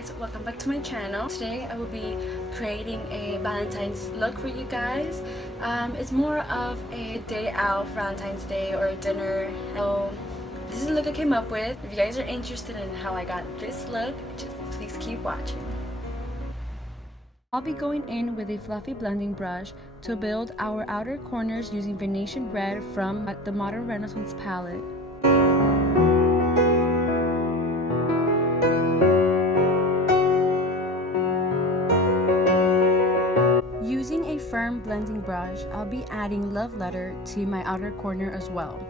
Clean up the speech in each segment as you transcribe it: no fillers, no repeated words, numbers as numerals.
guys, welcome back to my channel. Today I will be creating a Valentine's look for you guys. It's more of a day out, Valentine's Day, or a dinner. So this is the look I came up with. If you guys are interested in how I got this look, just please keep watching. I'll be going in with a fluffy blending brush to build our outer corners using Venetian red from the Modern Renaissance Palette. Using a firm blending brush, I'll be adding Love Letter to my outer corner as well.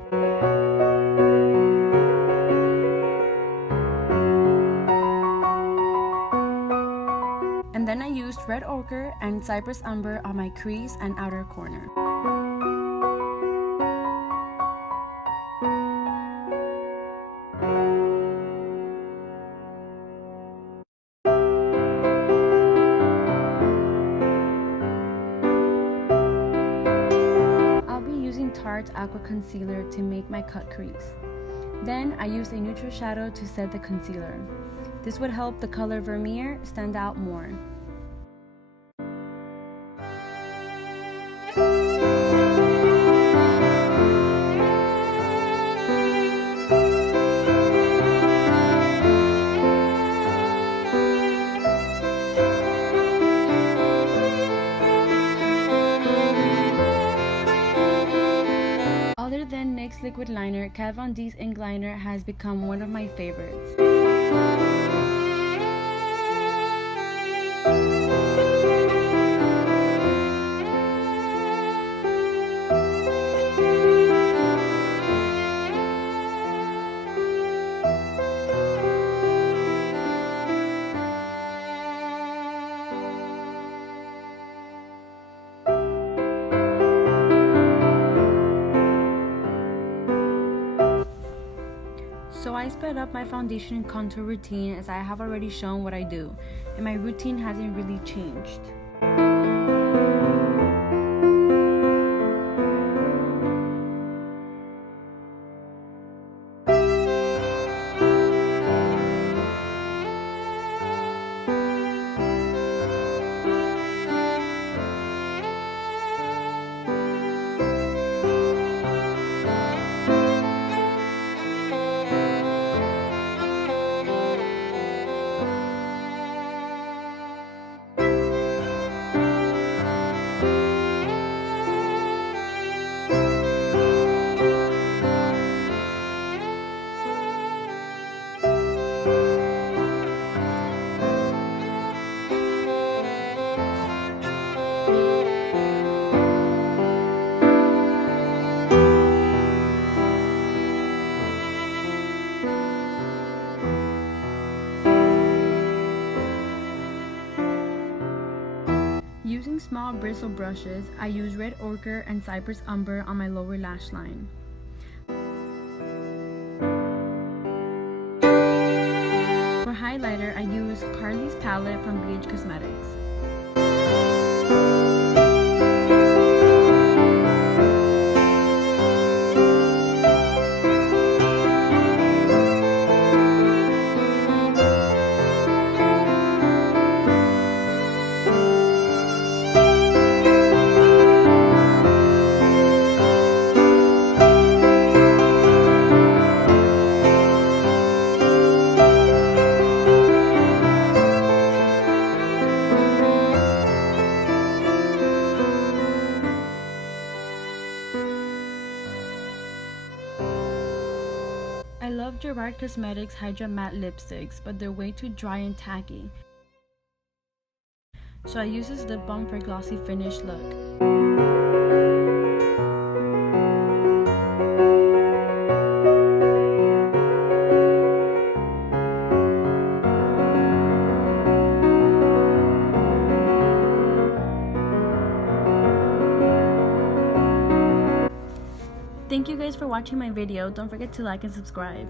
And then I used Red Ochre and Cyprus Umber on my crease and outer corner. Tarte Aqua Concealer to make my cut crease. Then I used a neutral shadow to set the concealer. This would help the color Vermeer stand out more. Other than NYX liquid liner, Kat Von D's ink liner has become one of my favorites. So I sped up my foundation and contour routine as I have already shown what I do, and my routine hasn't really changed. Using small bristle brushes, I use Red Ochre and Cyprus Umber on my lower lash line. For highlighter, I use Carly's palette from ABH Cosmetics. I love Gerard Cosmetics Hydra Matte Lipsticks, but they're way too dry and tacky. So I use this lip balm for a glossy finish look. Thank you guys for watching my video. Don't forget to like and subscribe.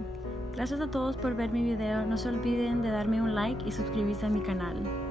Gracias a todos por ver mi video. No se olviden de darme un like y suscribirse a mi canal.